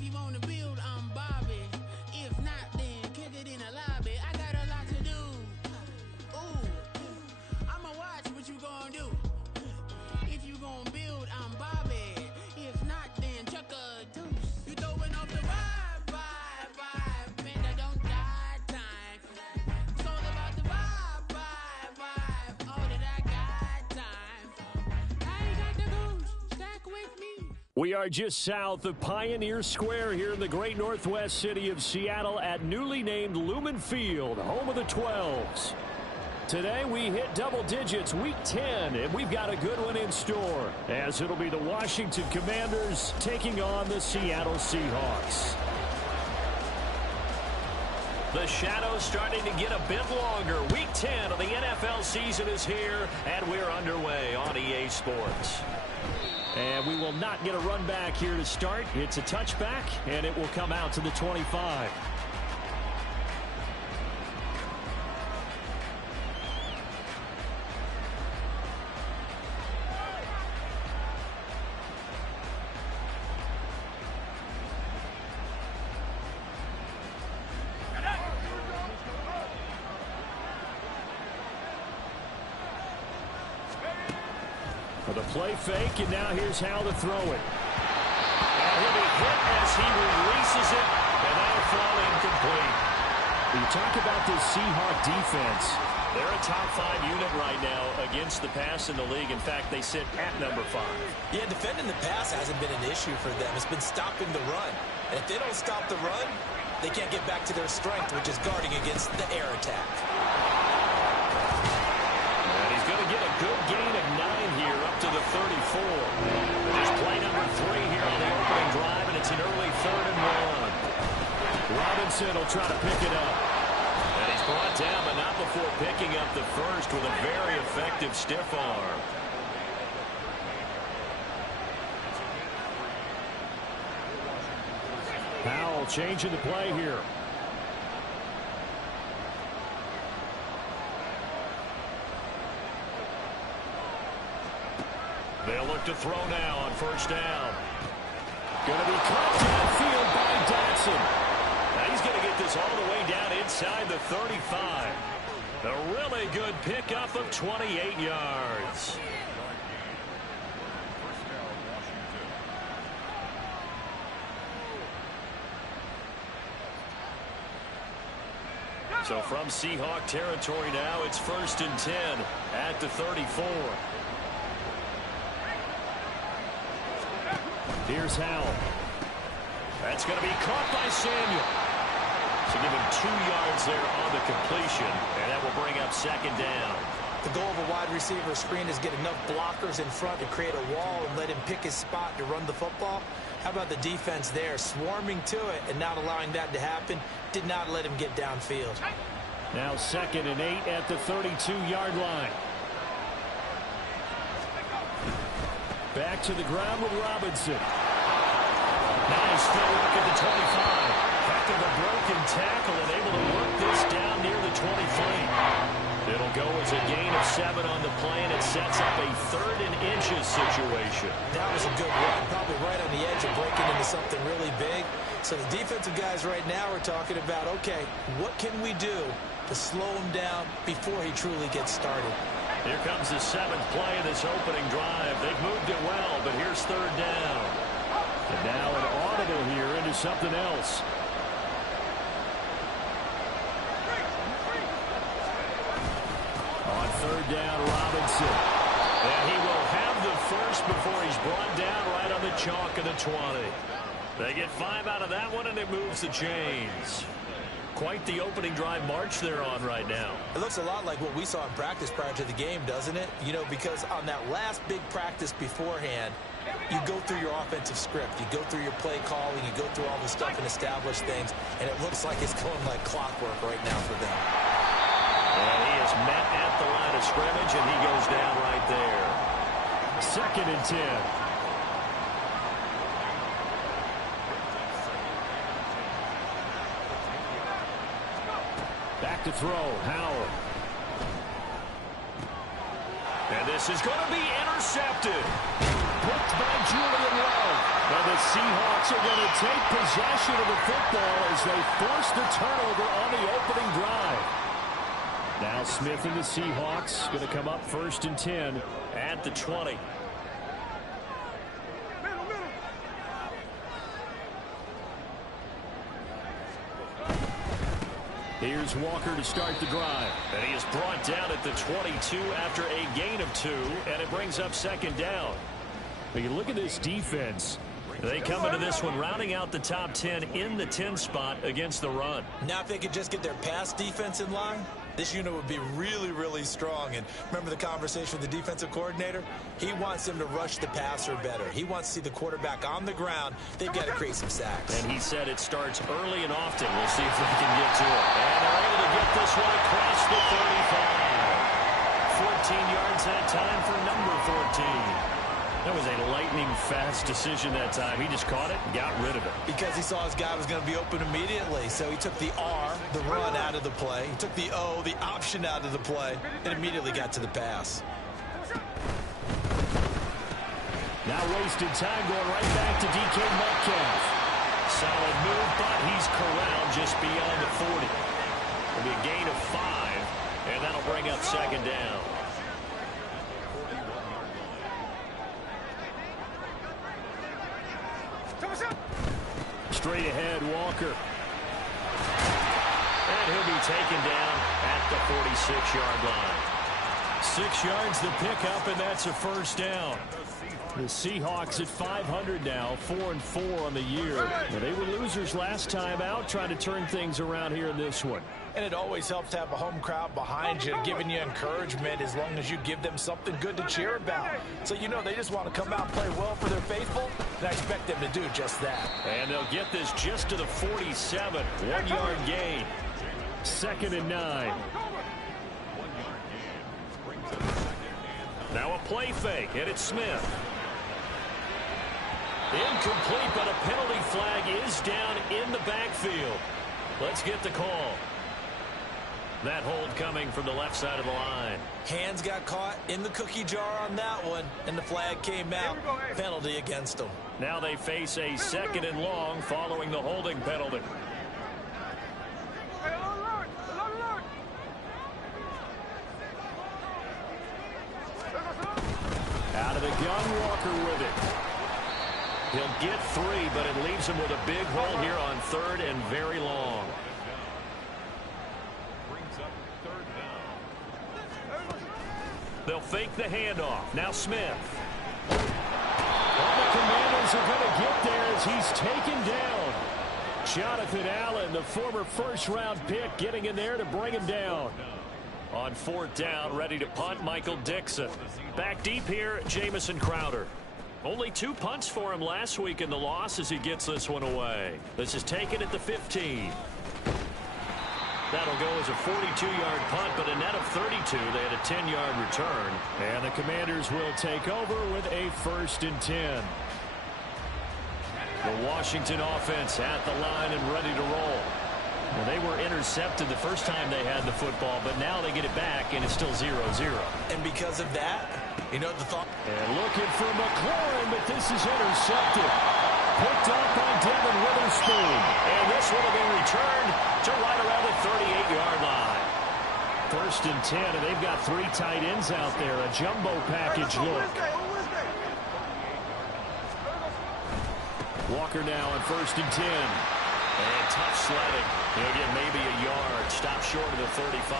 If you want to build, I'm Bobby. If not, then kick it in the lobby. I got a lot to do. Ooh, I'ma watch what you gonna do. If you gonna build, I'm Bobby. If not, then chuck a deuce. You throwing off the vibe. Man, I don't die time. It's all about the vibe. All that I got time. I ain't got the goose. Stack with me. We are just south of Pioneer Square here in the great northwest city of Seattle at newly named Lumen Field, home of the 12s. Today we hit double digits, week 10, and we've got a good one in store, as it'll be the Washington Commanders taking on the Seattle Seahawks. The shadows starting to get a bit longer. Week 10 of the NFL season is here, and we're underway on EA Sports. And we will not get a run back here to start. It's a touchback, and it will come out to the 25. For the play fake, and now here's how to throw it. And he'll be hit as he releases it, and that'll fall incomplete. You talk about this Seahawk defense. They're a top 5 unit right now against the pass in the league. In fact, they sit at number 5. Yeah, defending the pass hasn't been an issue for them. It's been stopping the run. And if they don't stop the run, they can't get back to their strength, which is guarding against the air attack. And he's going to get a good gain of 9 here up to the 34. Just play number 3 here on the opening drive, and it's an early 3rd and 1. Robinson will try to pick it up. And he's brought down, but not before picking up the first with a very effective stiff arm. Powell changing the play here. They'll look to throw now on first down. Going to be caught downfield by Dotson. Now he's going to get this all the way down inside the 35. A really good pickup of 28 yards. So from Seahawk territory now, it's 1st and 10 at the 34. Here's Howell. That's going to be caught by Samuel. So give him 2 yards there on the completion, and that will bring up 2nd down. The goal of a wide receiver screen is get enough blockers in front to create a wall and let him pick his spot to run the football. How about the defense there, swarming to it and not allowing that to happen? Did not let him get downfield. Now 2nd and 8 at the 32-yard line. Back to the ground with Robinson. Nice footwork at the 25. Heck of a broken tackle and able to work this down near the 23. It'll go as a gain of 7 on the play, and it sets up a 3rd and inches situation. That was a good run, probably right on the edge of breaking into something really big. So the defensive guys right now are talking about, okay, what can we do to slow him down before he truly gets started? Here comes the 7th play of this opening drive. They've moved it well, but here's 3rd down. And now an audible here into something else. On 3rd down, Robinson. And he will have the first before he's brought down right on the chalk of the 20. They get 5 out of that one, and it moves the chains. Quite the opening drive march they're on right now. It looks a lot like what we saw in practice prior to the game, doesn't it? You know, because on that last big practice beforehand, you go through your offensive script. You go through your play calling. You go through all the stuff and establish things. And it looks like it's going like clockwork right now for them. And he is met at the line of scrimmage, and he goes down right there. 2nd and 10. Back to throw, Howell. And this is going to be intercepted. Hooked by Julian Love. And the Seahawks are going to take possession of the football as they force the turnover on the opening drive. Now Smith and the Seahawks going to come up 1st and 10 at the 20. Here's Walker to start the drive. And he is brought down at the 22 after a gain of 2, and it brings up 2nd down. But you look at this defense. They come into this one rounding out the top 10 in the 10 spot against the run. Now if they could just get their pass defense in line, this unit would be really, really strong. And remember the conversation with the defensive coordinator? He wants them to rush the passer better. He wants to see the quarterback on the ground. They've got to create some sacks. And he said it starts early and often. We'll see if they can get to it. And they're able to get this one across the 35. 14 yards that time for number 14. That was a lightning-fast decision that time. He just caught it and got rid of it. Because he saw his guy was going to be open immediately. So he took the R, the run, out of the play. He took the O, the option, out of the play, and immediately got to the pass. Now wasted time going right back to DK Metcalf. Solid move, but he's corralled just beyond the 40. It'll be a gain of 5, and that'll bring up 2nd down. Straight ahead, Walker. And he'll be taken down at the 46-yard line. 6 yards the pickup, and that's a 1st down. The Seahawks at 500 now, 4-4 on the year. Now, they were losers last time out, trying to turn things around here in this one. And it always helps to have a home crowd behind you, giving you encouragement as long as you give them something good to cheer about. So you know they just want to come out and play well for their faithful, and I expect them to do just that. And they'll get this just to the 47, 1-yard gain. 2nd and 9. Now a play fake, and it's Smith. Incomplete, but a penalty flag is down in the backfield. Let's get the call. That hold coming from the left side of the line. Hands got caught in the cookie jar on that one, and the flag came out. Penalty against them. Now they face a 2nd and long following the holding penalty. Out of the gun, Walker with it. He'll get 3, but it leaves him with a big hole here on 3rd and very long. They'll fake the handoff. Now Smith. Well, the Commanders are going to get there as he's taken down. Jonathan Allen, the former 1st-round pick, getting in there to bring him down. On 4th down, ready to punt, Michael Dixon. Back deep here, Jamison Crowder. Only 2 punts for him last week in the loss as he gets this one away. This is taken at the 15. That'll go as a 42-yard punt, but a net of 32. They had a 10-yard return. And the Commanders will take over with a 1st and 10. The Washington offense at the line and ready to roll. Well, they were intercepted the first time they had the football, but now they get it back, and it's still 0-0. And because of that, you know the thought. And looking for McLaurin, but this is intercepted. Picked up by Devin Witherspoon. And this one will be returned to right around the 38-yard line. 1st and 10, and they've got 3 tight ends out there. A jumbo package look. Walker now on 1st and 10. And tough sledding. He'll get maybe a yard. Stop short of the 35.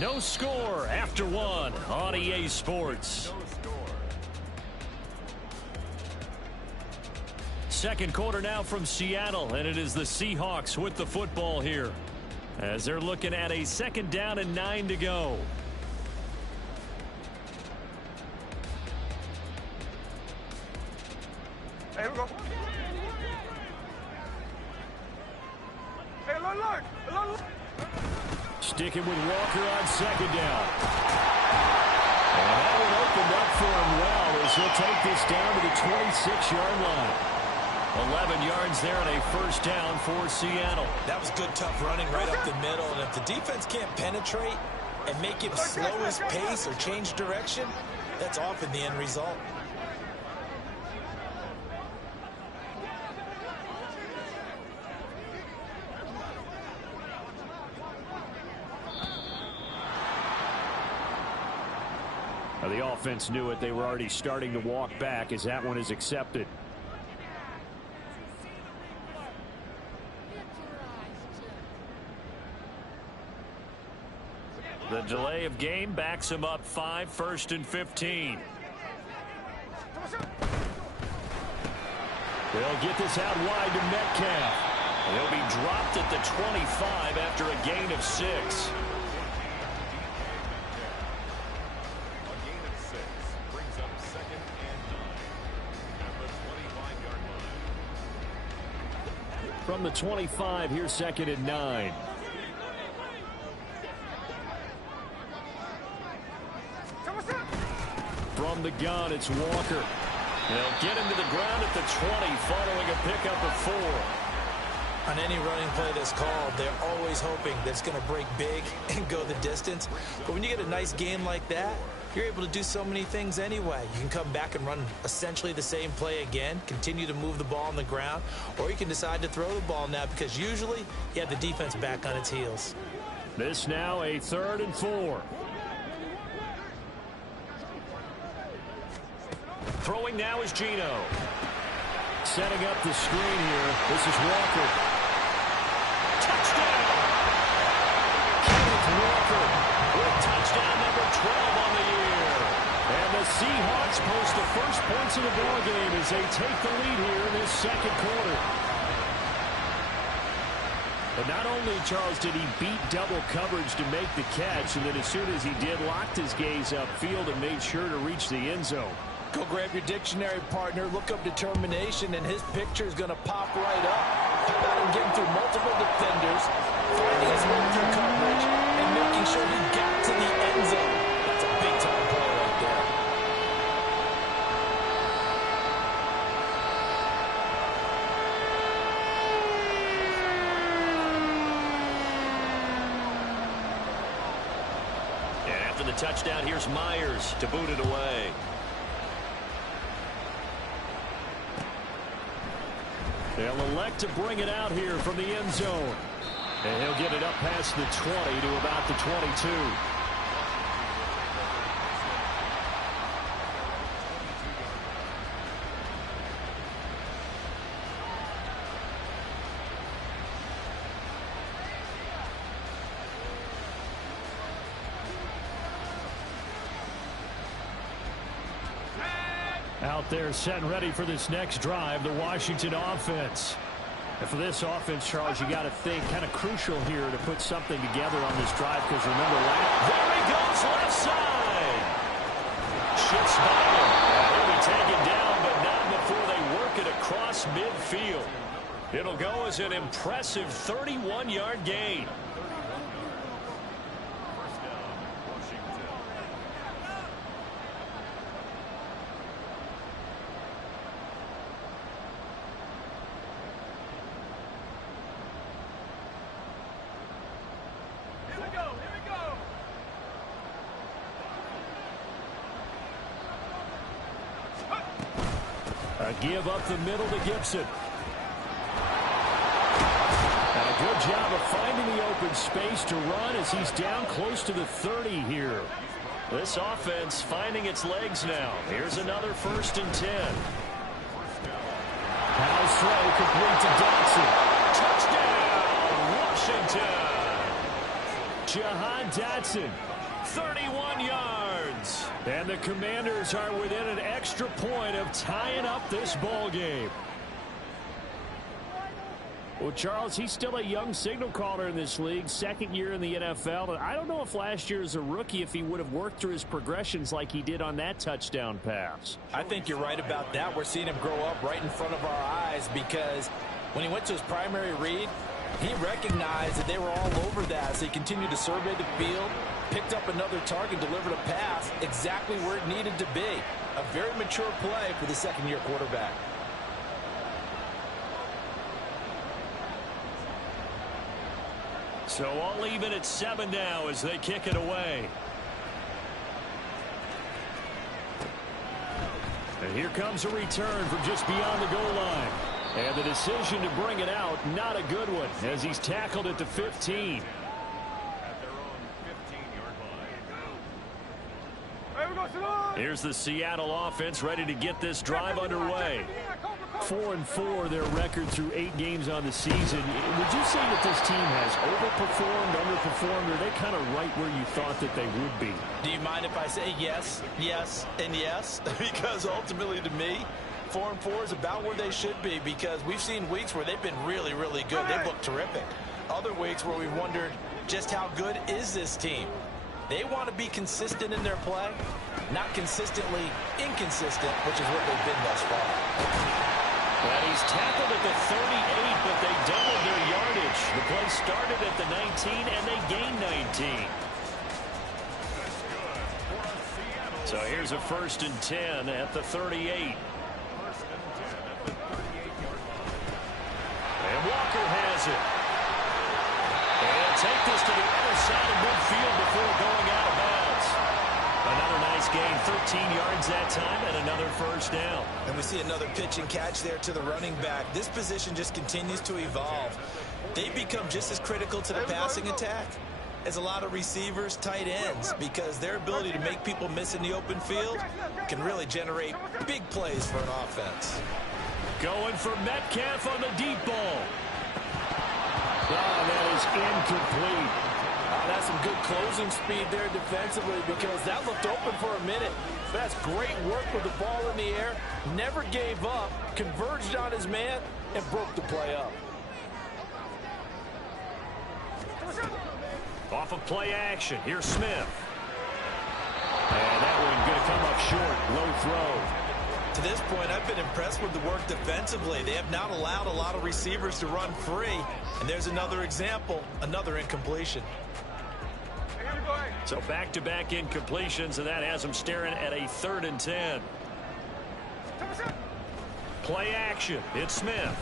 No score after 1 on EA Sports. Second quarter now from Seattle, and it is the Seahawks with the football here as they're looking at a 2nd down and 9 to go. Hey, here we go. Hey, look. Sticking with Walker on 2nd down. And that one opened up for him well as he'll take this down to the 26-yard line. 11 yards there and a first down for Seattle. That was good, tough running right up the middle. And if the defense can't penetrate and make him slow his pace or change direction, that's often the end result. The offense knew it. They were already starting to walk back as that one is accepted. The delay of game backs him up 5, 1st and 15. They'll get this out wide to Metcalf. He'll be dropped at the 25 after a gain of 6. From the 25, here's 2nd and 9. From the gun, it's Walker. They'll get him to the ground at the 20, following a pickup of 4. On any running play that's called, they're always hoping that it's going to break big and go the distance. But when you get a nice game like that, you're able to do so many things anyway. You can come back and run essentially the same play again, continue to move the ball on the ground, or you can decide to throw the ball now because usually you have the defense back on its heels. This now a 3rd and 4. Throwing now is Geno. Setting up the screen here. This is Walker. Touchdown! Kenneth Walker with touchdown number 12 on the year. And the Seahawks post the first points of the ballgame as they take the lead here in this second quarter. But not only, Charles, did he beat double coverage to make the catch, and then as soon as he did, locked his gaze upfield and made sure to reach the end zone. Go grab your dictionary, partner. Look up determination, and his picture is going to pop right up. How about him getting through multiple defenders, finding his way through coverage, and making sure he got to the end zone? That's a big-time play right there. And after the touchdown, here's Myers to boot it away. They'll elect to bring it out here from the end zone. And he'll get it up past the 20 to about the 22. Out there set and ready for this next drive, the Washington offense. And for this offense, Charles, you got to think kind of crucial here to put something together on this drive because remember, there he goes left side. Shifts by him. He'll be taken down, but not before they work it across midfield. It'll go as an impressive 31-yard gain. A give up the middle to Gibson. And a good job of finding the open space to run as he's down close to the 30 here. This offense finding its legs now. Here's another 1st and 10. Powell's throw complete to Dotson. Touchdown, Washington. Jahan Dotson, 31 yards. And the Commanders are within an extra point of tying up this ball game. Well, Charles, he's still a young signal caller in this league, 2nd year in the NFL. And I don't know if last year as a rookie if he would have worked through his progressions like he did on that touchdown pass. I think you're right about that. We're seeing him grow up right in front of our eyes because when he went to his primary read, he recognized that they were all over that, so he continued to survey the field, picked up another target, delivered a pass exactly where it needed to be. A very mature play for the 2nd-year quarterback. So all even at 7 now as they kick it away. And here comes a return from just beyond the goal line. And the decision to bring it out, not a good one, as he's tackled at the 15. At their own 15-yard line. Here's the Seattle offense ready to get this drive underway. 4-4 their record through 8 games on the season. Would you say that this team has overperformed, underperformed, or are they kind of right where you thought that they would be? Do you mind if I say yes, yes, and yes? Because ultimately to me, 4-4 is about where they should be, because we've seen weeks where they've been really, really good. They've looked terrific. Other weeks where we've wondered just how good is this team. They want to be consistent in their play, not consistently inconsistent, which is what they've been thus far. And he's tackled at the 38, but they doubled their yardage. The play started at the 19, and they gained 19. So here's a 1st and 10 at the 38. And Walker has it. And take this to the other side of midfield before going out of bounds. Another nice gain, 13 yards that time, and another 1st down. And we see another pitch and catch there to the running back. This position just continues to evolve. They become just as critical to the passing attack as a lot of receivers, tight ends, because their ability to make people miss in the open field can really generate big plays for an offense. Going for Metcalf on the deep ball. Oh, that is incomplete. That's some good closing speed there defensively, because that looked open for a minute. That's great work with the ball in the air. Never gave up, converged on his man, and broke the play up. Off of play action, here's Smith. And that one going to come up short, low throw. To this point, I've been impressed with the work defensively. They have not allowed a lot of receivers to run free. And there's another example, another incompletion. So back-to-back incompletions, and that has them staring at a 3rd and 10. Play action, it's Smith.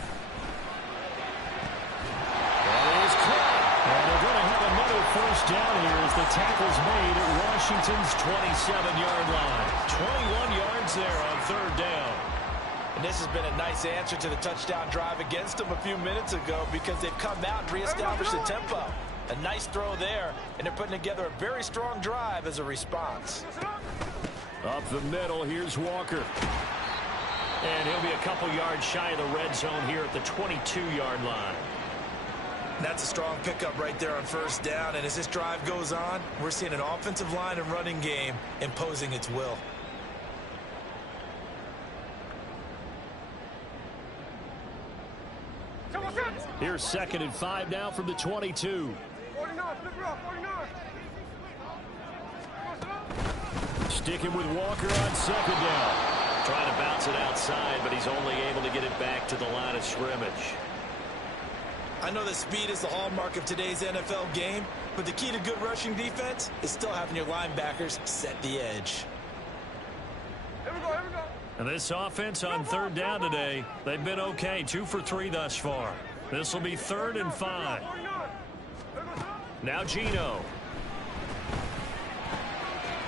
That is caught. And they're going to have another 1st down here as the tackle's made at Washington's 27-yard line. 21 yards there on 3rd down. And this has been a nice answer to the touchdown drive against them a few minutes ago, because they've come out and reestablished the tempo. A nice throw there, and they're putting together a very strong drive as a response. Up the middle, here's Walker. And he'll be a couple yards shy of the red zone here at the 22-yard line. That's a strong pickup right there on 1st down. And as this drive goes on, we're seeing an offensive line and running game imposing its will. Here's 2nd and 5 now from the 22. 49, flip it off, 49. Sticking with Walker on 2nd down. Trying to bounce it outside, but he's only able to get it back to the line of scrimmage. I know that speed is the hallmark of today's NFL game, but the key to good rushing defense is still having your linebackers set the edge. Here we go, here we go. And this offense on 3rd down today, they've been okay, 2 for 3 thus far. This will be 3rd and 5. Now Geno.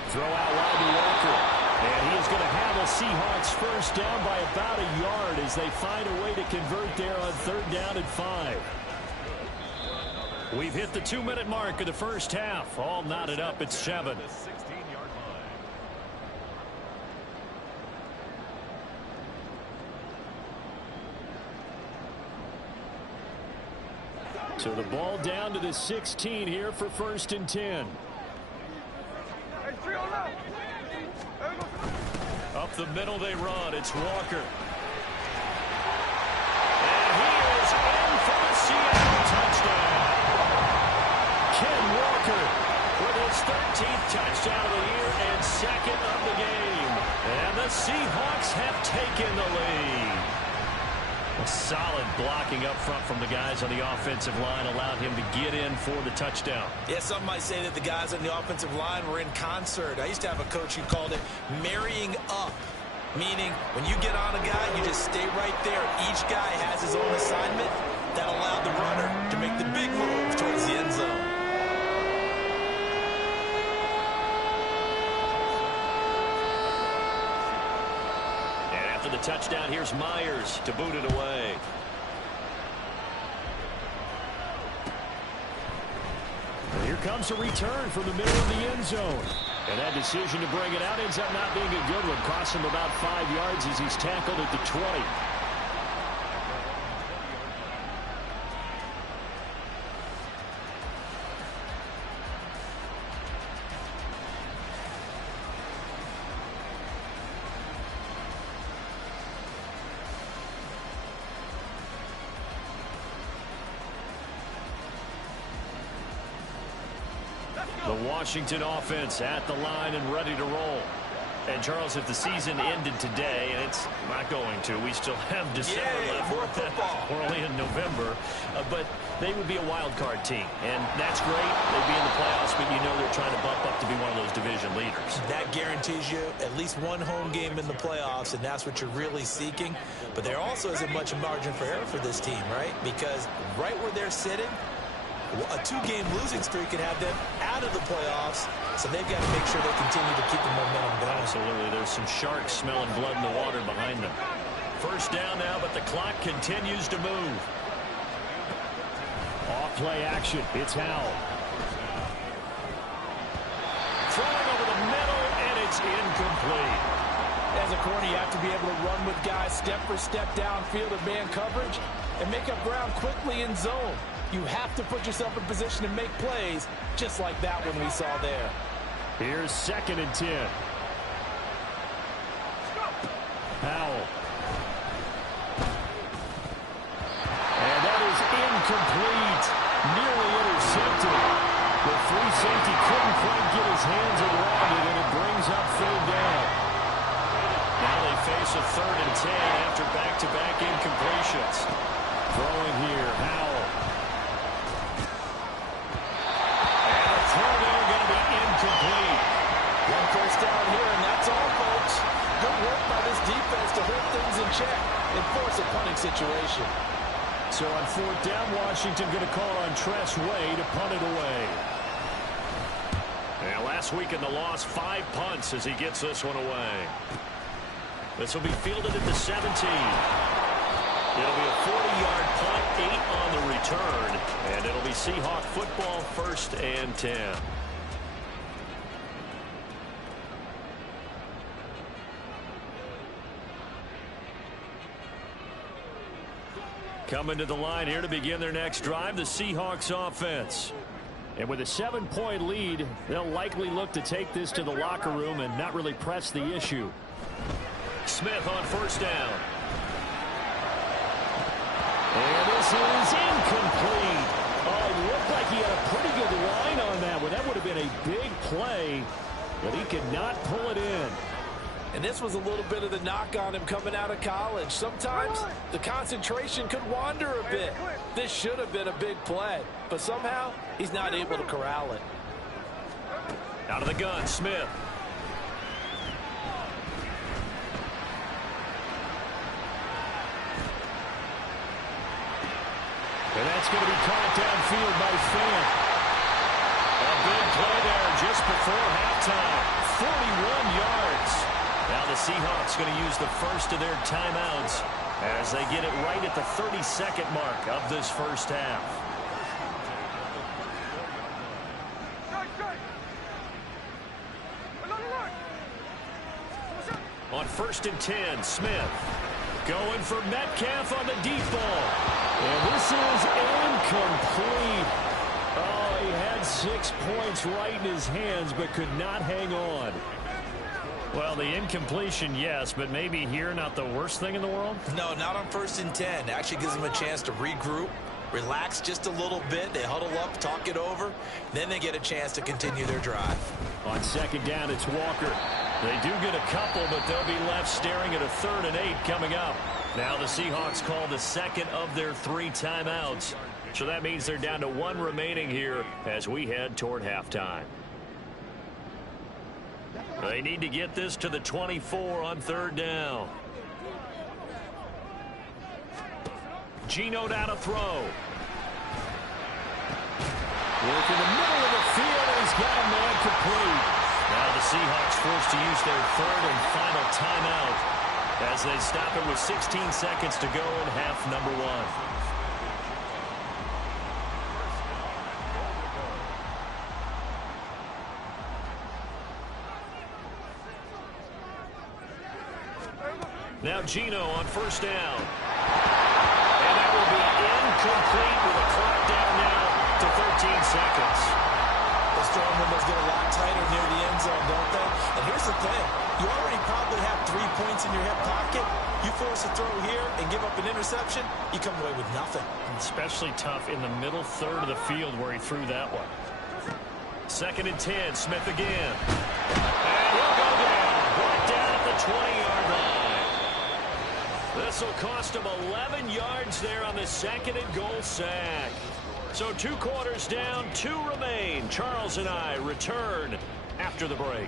Throw out wide to Walker. And he is going to have the Seahawks 1st down by about a yard as they find a way to convert there on 3rd down and 5. We've hit the 2-minute mark of the 1st half. All knotted up at 7. So the ball down to the 16 here for 1st and 10. Up the middle they run. It's Walker. And he is in for the Seattle touchdown. Ken Walker with his 13th touchdown of the year and 2nd of the game. And the Seahawks have taken the lead. A solid blocking up front from the guys on the offensive line allowed him to get in for the touchdown. Yeah, some might say that the guys on the offensive line were in concert. I used to have a coach who called it marrying up, meaning when you get on a guy, you just stay right there. Each guy has his own assignment that allowed the runner to make the big move towards the end zone. touchdown. Here's Myers to boot it away. And here comes a return from the middle of the end zone. And that decision to bring it out ends up not being a good one. Costs him about 5 yards as he's tackled at the 20. The Washington offense at the line and ready to roll. And, Charles, if the season ended today, and it's not going to, we still have December left. More football. We're only in November. But they would be a wild card team. And that's great. They'd be in the playoffs, but you know they're trying to bump up to be one of those division leaders. That guarantees you at least one home game in the playoffs, and that's what you're really seeking. But there also isn't much margin for error for this team, right? Because right where they're sitting, a 2-game losing streak could have them out of the playoffs, so they've got to make sure they continue to keep the momentum going. Absolutely. There's some sharks smelling blood in the water behind them. First down now, but the clock continues to move. Off-play action. It's Howell. Throwing over the middle, and it's incomplete. As a corner, you have to be able to run with guys step for step downfield in man coverage and make up ground quickly in zone. You have to put yourself in position to make plays, just like that one we saw there. Here's 2nd and 10. Howell. And that is incomplete. Nearly intercepted. The free safety couldn't quite get his hands around it, and it brings up 3rd down. Now they face a 3rd and 10 after back-to-back incompletions. Throwing here, Howell. Incomplete. One first down here, and that's all, folks. Good work by this defense to hold things in check and force a punting situation. So on 4th down, Washington going to call on Tress Way to punt it away. And last week in the loss, 5 punts as he gets this one away. This will be fielded at the 17. It'll be a 40-yard punt, 8 on the return, and it'll be Seahawk football, 1st and 10. Coming to the line here to begin their next drive, the Seahawks offense. And with a 7-point lead, they'll likely look to take this to the locker room and not really press the issue. Smith on 1st down. And this is incomplete. Oh, it looked like he had a pretty good line on that one. That would have been a big play, but he could not pull it in. And this was a little bit of the knock on him coming out of college. Sometimes the concentration could wander a bit. This should have been a big play, but somehow he's not able to corral it. Out of the gun, Smith. And that's going to be caught downfield by Fant. A big play there just before halftime. 41 yards. Now the Seahawks going to use the first of their timeouts as they get it right at the 32nd mark of this first half. On 1st and 10, Smith going for Metcalf on the deep ball. And this is incomplete. Oh, he had 6 points right in his hands but could not hang on. Well, the incompletion, yes, but maybe here not the worst thing in the world? No, not on 1st and 10. Actually gives them a chance to regroup, relax just a little bit. They huddle up, talk it over. Then they get a chance to continue their drive. On 2nd down, it's Walker. They do get a couple, but they'll be left staring at a 3rd and 8 coming up. Now the Seahawks call the 2nd of their 3 timeouts. So that means they're down to 1 remaining here as we head toward halftime. They need to get this to the 24 on 3rd down. Geno down to throw. Work in the middle of the field, and he's got a man complete. Now the Seahawks forced to use their 3rd and final timeout as they stop it with 16 seconds to go in half number one. Now Geno on first down. And that will be incomplete with a clock down now to 13 seconds. Those throwing windows get a lot tighter near the end zone, don't they? And here's the thing. You already probably have 3 points in your hip pocket. You force a throw here and give up an interception, you come away with nothing. Especially tough in the middle third of the field where he threw that one. 2nd and 10, Smith again. And he'll go down. Brought down at the 20-yard line. This will cost him 11 yards there on the 2nd and goal sack. So 2 quarters down, 2 remain. Charles and I return after the break.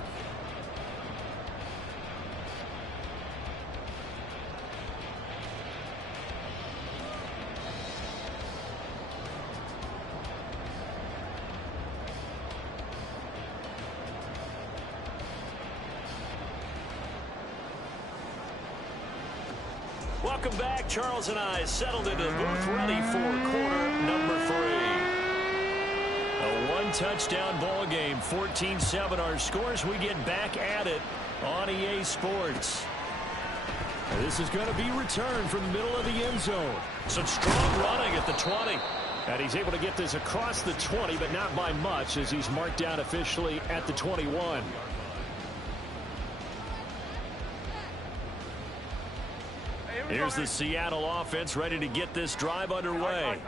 Welcome back. Charles and I settled into the booth, ready for quarter number 3. A 1-touchdown ball game, 14-7 our scores. We get back at it on EA Sports. This is going to be returned from the middle of the end zone. Some strong running at the 20. And he's able to get this across the 20, but not by much, as he's marked down officially at the 21. Here's the Seattle offense ready to get this drive underway.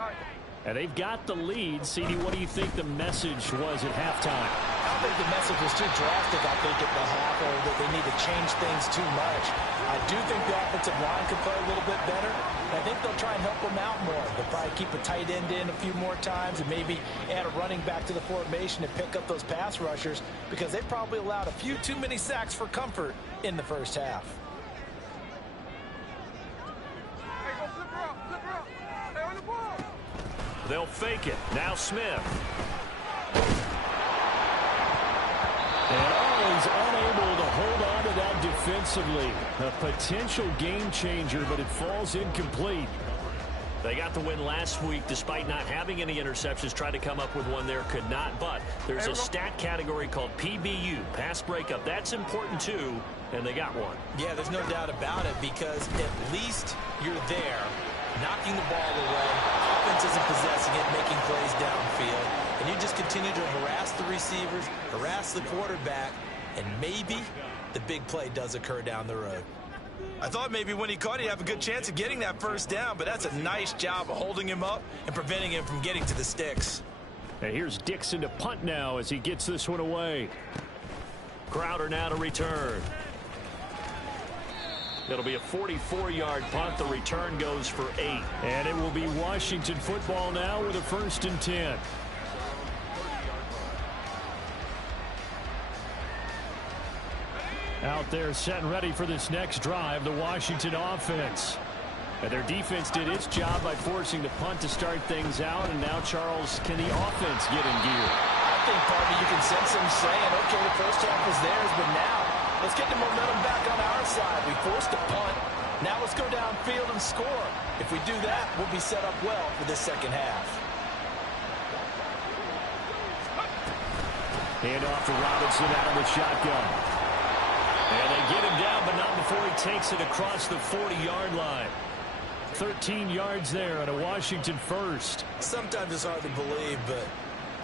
And they've got the lead. CD, what do you think the message was at halftime? I don't think the message was too drastic, I think, at the half, or that they need to change things too much. I do think the offensive line could play a little bit better. I think they'll try and help them out more. They'll probably keep a tight end in a few more times and maybe add a running back to the formation and pick up those pass rushers, because they probably allowed a few too many sacks for comfort in the first half. They'll fake it. Now Smith. And he's unable to hold on to that defensively. A potential game changer, but it falls incomplete. They got the win last week despite not having any interceptions. Tried to come up with one there, could not. But there's a stat category called PBU, pass breakup. That's important too, and they got one. Yeah, there's no doubt about it, because at least you're there, knocking the ball away. Offense isn't possessing it, making plays downfield. And you just continue to harass the receivers, harass the quarterback, and maybe the big play does occur down the road. I thought maybe when he caught it, he'd have a good chance of getting that first down, but that's a nice job of holding him up and preventing him from getting to the sticks. And here's Dixon to punt now as he gets this one away. Crowder now to return. It'll be a 44-yard punt. The return goes for 8. And it will be Washington football now with a 1st and 10. Out there set and ready for this next drive, the Washington offense. And their defense did its job by forcing the punt to start things out. And now, Charles, can the offense get in gear? I think probably you can sense them saying, okay, the first half was theirs, but now let's get the momentum back on our side. We forced a punt. Now let's go downfield and score. If we do that, we'll be set up well for this second half. Hand off to Robinson out of the shotgun. And they get him down, but not before he takes it across the 40-yard line. 13 yards there on a Washington first. Sometimes it's hard to believe, but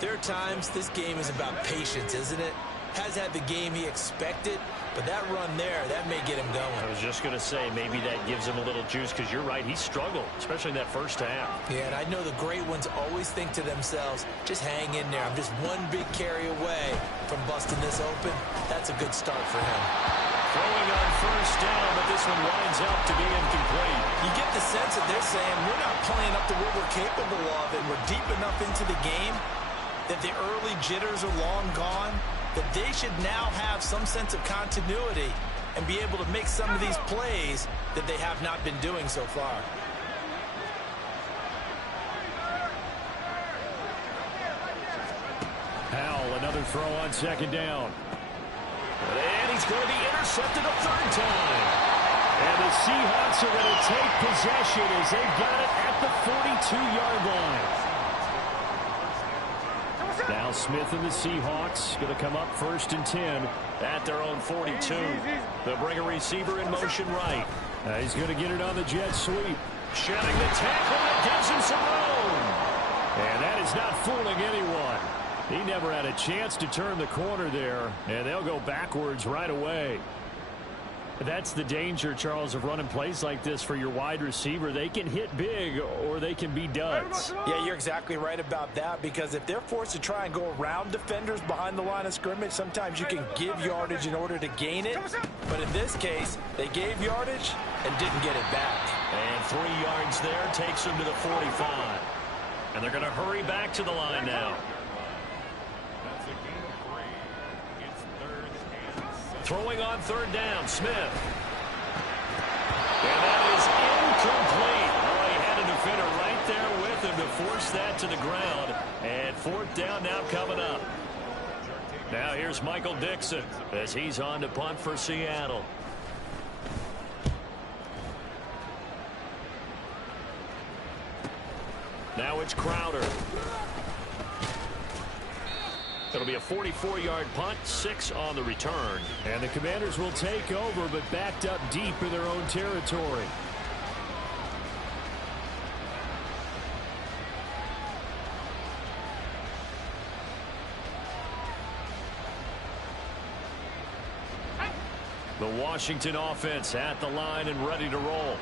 there are times this game is about patience, isn't it? Has had the game he expected, but that run there, that may get him going. I was just going to say, maybe that gives him a little juice, because you're right, he struggled, especially in that first half. Yeah, and I know the great ones always think to themselves, just hang in there. I'm just one big carry away from busting this open. That's a good start for him. Throwing on first down, but this one winds up to be incomplete. You get the sense that they're saying, we're not playing up to what we're capable of, and we're deep enough into the game that the early jitters are long gone, that they should now have some sense of continuity and be able to make some of these plays that they have not been doing so far. Howell, another throw on 2nd down. And he's going to be intercepted a 3rd time. And the Seahawks are going to take possession as they've got it at the 42-yard line. Now Smith and the Seahawks going to come up 1st and 10 at their own 42. They'll bring a receiver in motion right. He's going to get it on the jet sweep. Shedding the tackle that gives him some room. And that is not fooling anyone. He never had a chance to turn the corner there, and they'll go backwards right away. That's the danger, Charles, of running plays like this for your wide receiver. They can hit big or they can be duds. Yeah, you're exactly right about that, because if they're forced to try and go around defenders behind the line of scrimmage, sometimes you can give yardage in order to gain it. But in this case, they gave yardage and didn't get it back. And 3 yards there takes them to the 45. And they're going to hurry back to the line now. Throwing on 3rd down, Smith. And that is incomplete. Oh, he had a defender right there with him to force that to the ground. And 4th down now coming up. Now here's Michael Dixon as he's on to punt for Seattle. Now it's Crowder. It'll be a 44-yard punt, 6 on the return. And the Commanders will take over, but backed up deep in their own territory. The Washington offense at the line and ready to roll.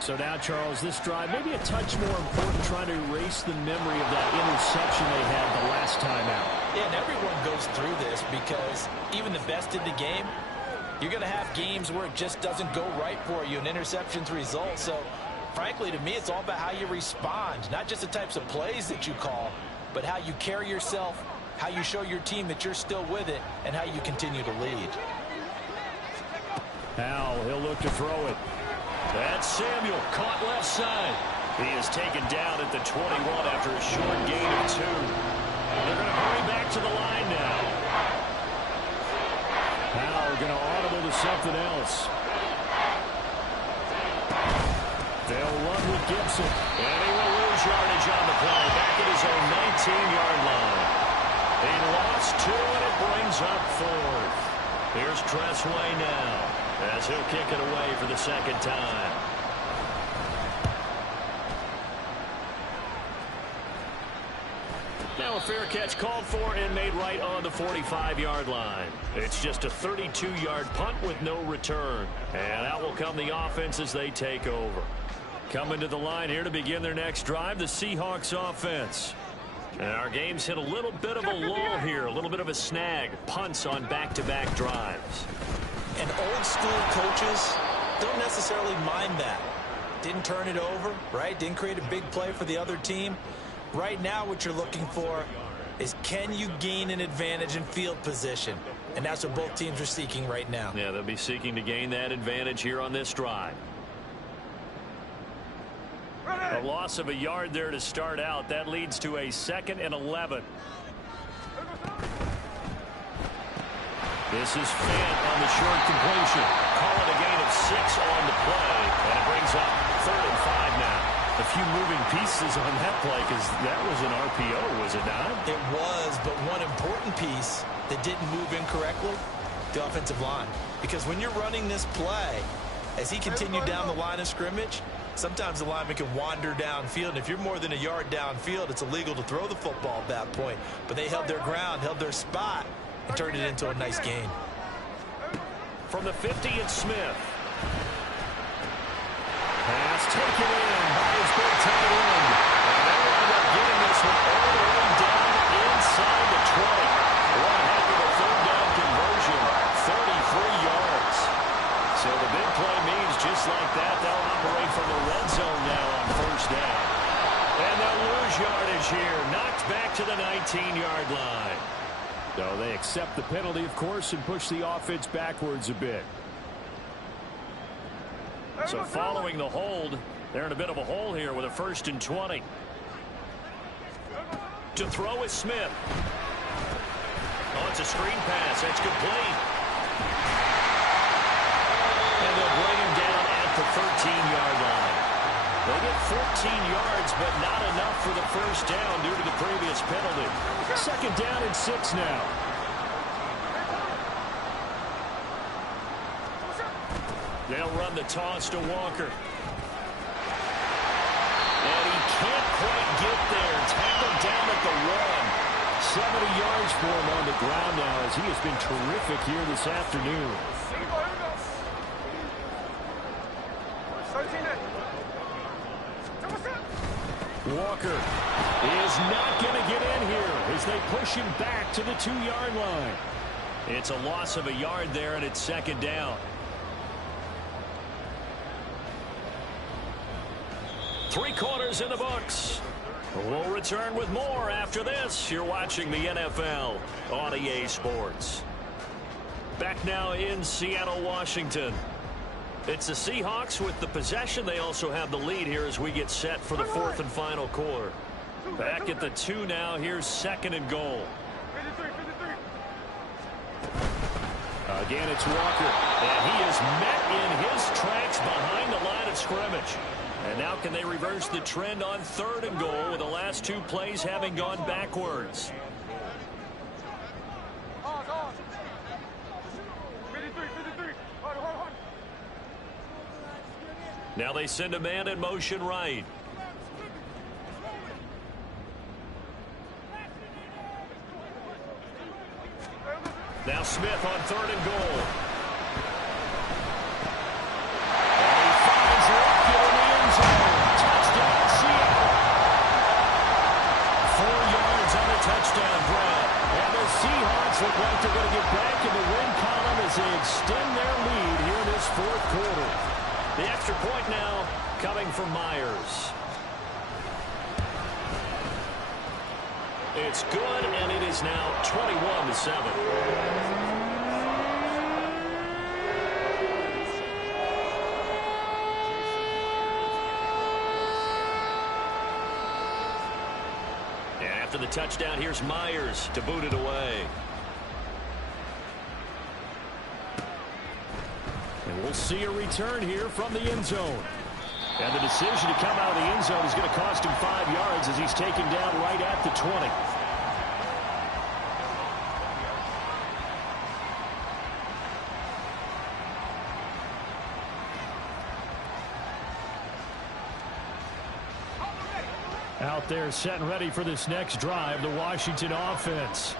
So now, Charles, this drive maybe a touch more important, trying to erase the memory of that interception they had the last time out. Yeah, and everyone goes through this because even the best in the game, you're going to have games where it just doesn't go right for you, and interceptions result. So, frankly, to me, it's all about how you respond, not just the types of plays that you call, but how you carry yourself, how you show your team that you're still with it, and how you continue to lead. Now he'll look to throw it. That's Samuel, caught left side. He is taken down at the 21 after a short gain of 2. They're going to hurry back to the line now. Now going to audible to something else. They'll run with Gibson. And he will lose yardage on the play. Back at his own 19-yard line. He lost 2, and it brings up 4th. Here's Tressway now, as he'll kick it away for the 2nd time. Now a fair catch called for and made right on the 45-yard line. It's just a 32-yard punt with no return. And out will come the offense as they take over. Coming to the line here to begin their next drive, the Seahawks offense. And our game's hit a little bit of a lull here, a little bit of a snag. Punts on back-to-back drives. And old school coaches don't necessarily mind that. Didn't turn it over, right? Didn't create a big play for the other team. Right now what you're looking for is, can you gain an advantage in field position? And that's what both teams are seeking right now. Yeah, they'll be seeking to gain that advantage here on this drive. A loss of a yard there to start out. That leads to a 2nd and 11. This is Fant on the short completion. Call it a gain of 6 on the play. And it brings up 3rd and 5 now. A few moving pieces on that play, because that was an RPO, was it not? It was, but one important piece that didn't move incorrectly, the offensive line. Because when you're running this play, as he continued down the line of scrimmage, sometimes the lineman can wander downfield. And if you're more than a yard downfield, it's illegal to throw the football at that point. But they held their ground, held their spot, and turned it into a nice gain. From the 50, it's Smith. Pass taken in by his big tight end. And they wound up getting this one all the way down inside the 20. One heck of a 3rd down conversion, 33 yards. So the big play means just like that, they'll operate from the red zone now on 1st down. And they'll lose yardage here, knocked back to the 19-yard line. So they accept the penalty, of course, and push the offense backwards a bit. So following the hold, they're in a bit of a hole here with a 1st and 20. To throw is Smith. Oh, it's a screen pass. That's complete. And they'll bring him down the 13-yard line. They get 14 yards, but not enough for the first down due to the previous penalty. Second down and 6 now. They'll run the toss to Walker. And he can't quite get there. Tackled down at the 1. 70 yards for him on the ground now as he has been terrific here this afternoon. Here we go, here we go. 13 in. Walker is not going to get in here as they push him back to the 2-yard line. It's a loss of a yard there, and it's second down. 3 quarters in the books. We'll return with more after this. You're watching the NFL on EA Sports. Back now in Seattle, Washington. It's the Seahawks with the possession. They also have the lead here as we get set for the 4th and final quarter. Back at the 2 now. Here's 2nd and goal. 53. Again, it's Walker. And he is met in his tracks behind the line of scrimmage. And now can they reverse the trend on 3rd and goal with the last 2 plays having gone backwards? 53. Hard. Now they send a man in motion right. Now Smith on 3rd and goal. And he finds Lockett in the end zone. Touchdown, Seattle. 4 yards on the touchdown grab. And the Seahawks look like they're going to get back in the win column as they extend their lead here in this 4th quarter. The extra point now coming from Myers. It's good, and it is now 21-7. And after the touchdown, here's Myers to boot it away. And we'll see a return here from the end zone. And the decision to come out of the end zone is going to cost him 5 yards as he's taken down right at the 20. Out there set and ready for this next drive, the Washington offense.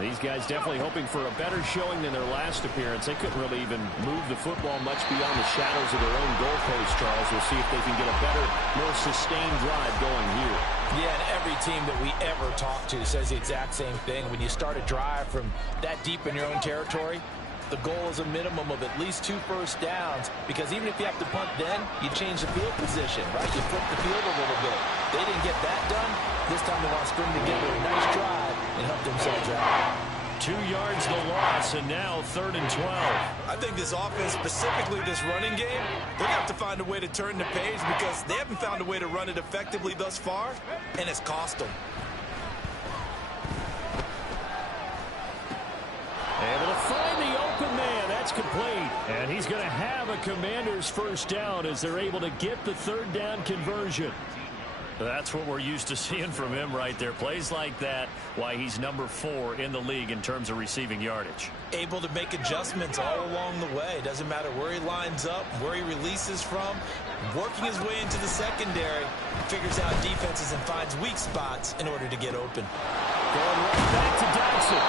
These guys definitely hoping for a better showing than their last appearance. They couldn't really even move the football much beyond the shadows of their own goalpost, Charles. We'll see if they can get a better, more sustained drive going here. Yeah, and every team that we ever talk to says the exact same thing. When you start a drive from that deep in your own territory, the goal is a minimum of at least 2 first downs, because even if you have to punt then, you change the field position, right? You flip the field a little bit. They didn't get that done. This time they want to string together a nice drive and help themselves out. 2 yards the loss, and now 3rd and 12. I think this offense, specifically this running game, they're going to have to find a way to turn the page because they haven't found a way to run it effectively thus far, and it's cost them. Able to find the open man. That's complete. And he's going to have a Commander's first down as they're able to get the 3rd down conversion. That's what we're used to seeing from him right there. Plays like that, why he's number 4 in the league in terms of receiving yardage. Able to make adjustments all along the way. Doesn't matter where he lines up, where he releases from. Working his way into the secondary, figures out defenses and finds weak spots in order to get open. Going right back to Dodson.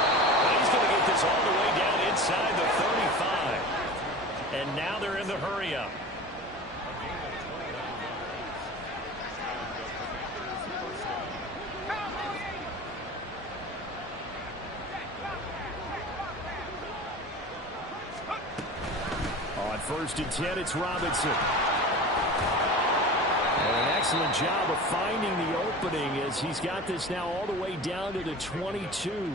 He's going to get this all the way down inside the 35. And now they're in the hurry-up. On 1st and 10, it's Robinson. And an excellent job of finding the opening as he's got this now all the way down to the 22.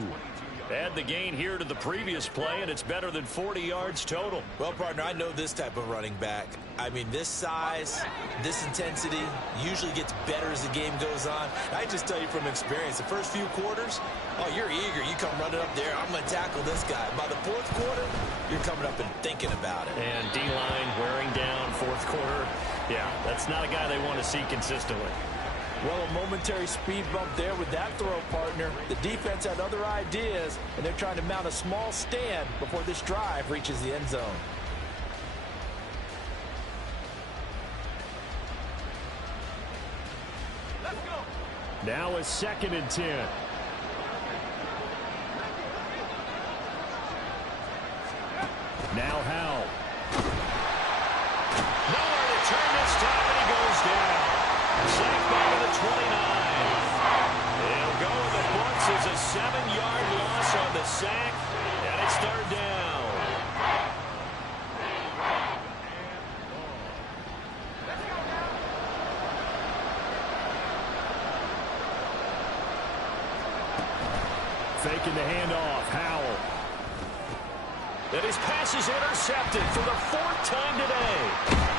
Add the gain here to the previous play, and it's better than 40 yards total. Well, partner, I know this type of running back. I mean, this size, this intensity usually gets better as the game goes on. I just tell you from experience, the first few quarters, oh, you're eager. You come running up there, I'm going to tackle this guy. By the fourth quarter, you're coming up and thinking about it. And D-line wearing down fourth quarter. Yeah, that's not a guy they want to see consistently. Well, a momentary speed bump there with that throw, partner. The defense had other ideas, and they're trying to mount a small stand before this drive reaches the end zone. Let's go. Now a 2nd and 10. Now Howell. Nowhere to turn this time, and he goes down. Sacked by the 29. He'll go with the books as a 7-yard loss on the sack, and it's 3rd down. Faking the handoff, Howell. And his pass is intercepted for the 4th time today.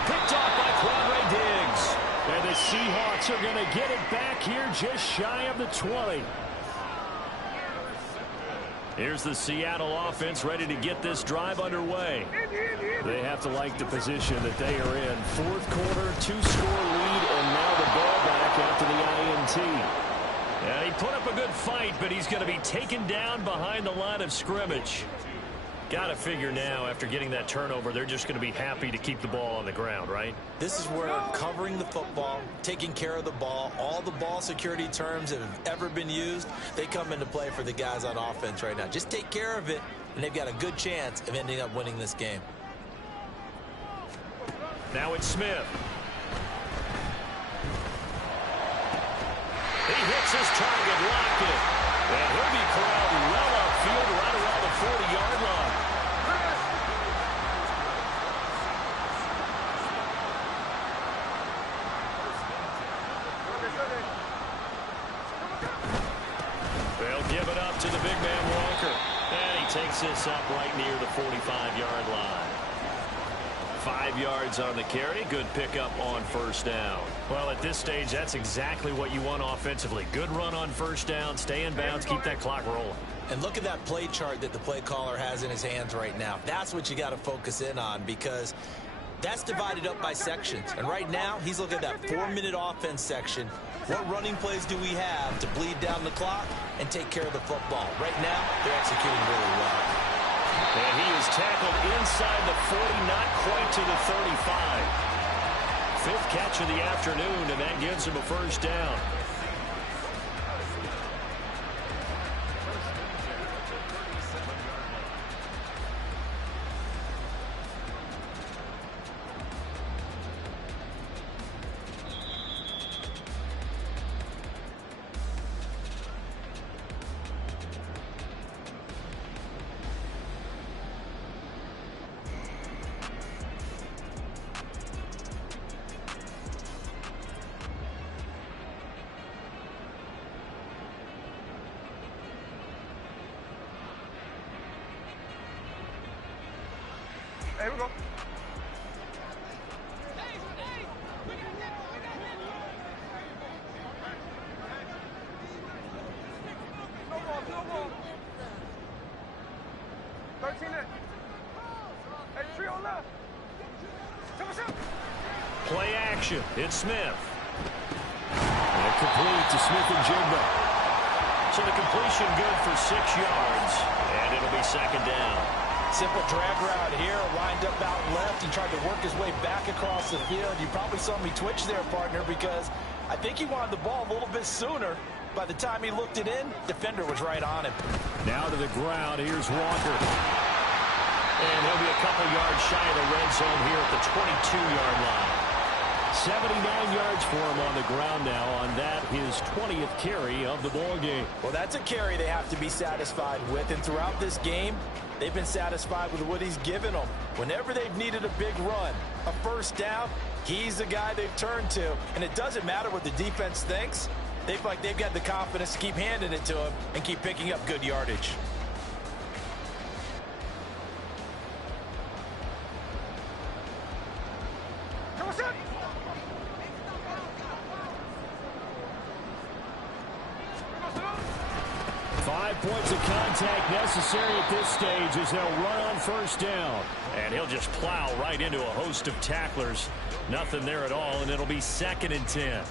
Picked off by Quandre Diggs. And the Seahawks are going to get it back here just shy of the 20. Here's the Seattle offense ready to get this drive underway. They have to like the position that they are in. 4th quarter, 2-score lead, and now the ball back after the INT. And he put up a good fight, but he's going to be taken down behind the line of scrimmage. Got to figure now, after getting that turnover, they're just going to be happy to keep the ball on the ground, right? This is where covering the football, taking care of the ball, all the ball security terms that have ever been used, they come into play for the guys on offense right now. Just take care of it, and they've got a good chance of ending up winning this game. Now it's Smith. He hits his target, Lockett. And he'll be corralled well upfield right around the 40-yard line. They'll give it up to the big man Walker. And he takes this up right near the 45-yard line. 5 yards on the carry. Good pickup on 1st down. Well, at this stage, that's exactly what you want offensively. Good run on 1st down. Stay in bounds. Keep that clock rolling. And look at that play chart that the play caller has in his hands right now. That's what you got to focus in on, because that's divided up by sections. And right now, he's looking at that 4-minute offense section. What running plays do we have to bleed down the clock and take care of the football? Right now, they're executing really well. And he is tackled inside the 40, not quite to the 35. 5th catch of the afternoon, and that gives him a 1st down. Here we go. No ball. 13 in. Hey, 3 on left. Play action. It's Smith. And complete to Smith-Njigba. So the completion good for 6 yards. And it'll be 2nd down. Simple drag route here, lined up out left. He tried to work his way back across the field. You probably saw me twitch there, partner, because I think he wanted the ball a little bit sooner. By the time he looked it in, defender was right on him. Now to the ground. Here's Walker. And he'll be a couple yards shy of the red zone here at the 22-yard line. 79 yards for him on the ground now on that, his 20th carry of the ball game. Well, that's a carry they have to be satisfied with, and throughout this game, they've been satisfied with what he's given them. Whenever they've needed a big run, a 1st down, he's the guy they've turned to. And it doesn't matter what the defense thinks. They've got the confidence to keep handing it to him and keep picking up good yardage. 5 points of contact necessary at this stage as they'll run on first down. And he'll just plow right into a host of tacklers. Nothing there at all, and it'll be 2nd and 10.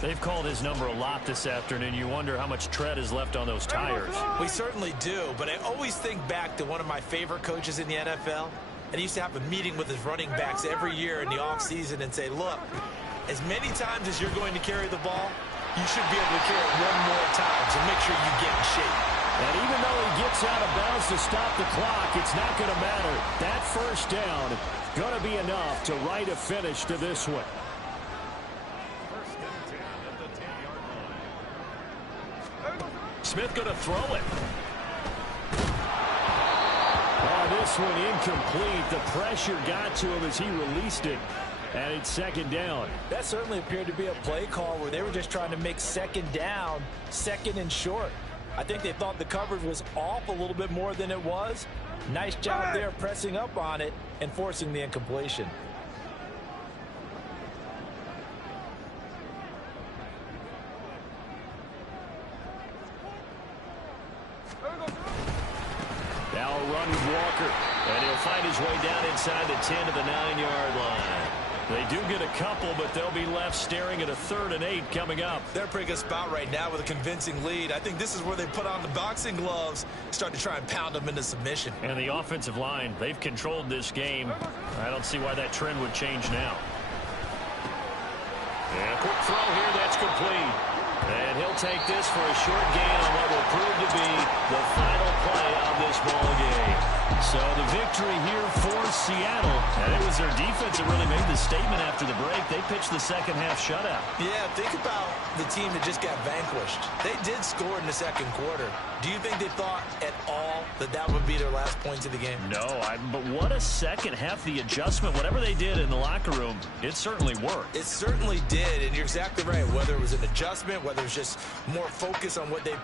They've called his number a lot this afternoon. You wonder how much tread is left on those tires. We certainly do, but I always think back to one of my favorite coaches in the NFL. And he used to have a meeting with his running backs every year in the offseason and say, look, as many times as you're going to carry the ball, you should be able to carry it one more time, so make sure you get in shape. And even though he gets out of bounds to stop the clock, it's not going to matter. That first down going to be enough to write a finish to this one. Smith going to throw it. Oh, this one incomplete. The pressure got to him as he released it. And it's 2nd down. That certainly appeared to be a play call where they were just trying to make 2nd down, 2nd and short. I think they thought the coverage was off a little bit more than it was. Nice job there pressing up on it and forcing the incompletion. Now a run with Walker. And he'll find his way down inside the 10 to the 9-yard line. They do get a couple, but they'll be left staring at a 3rd and 8 coming up. They're a pretty good spot right now with a convincing lead. I think this is where they put on the boxing gloves, start to try and pound them into submission. And the offensive line, they've controlled this game. I don't see why that trend would change now. And a quick throw here, that's complete. And he'll take this for a short gain on what will prove to be the final play of this ball game. So the victory here for Seattle. And it was their defense that really made the statement after the break. They pitched the second-half shutout. Yeah, think about the team that just got vanquished. They did score in the 2nd quarter. Do you think they thought at all that that would be their last points of the game? No, but what a second half. The adjustment, whatever they did in the locker room, it certainly worked. It certainly did, and you're exactly right. Whether it was an adjustment, whether it was just more focus on what they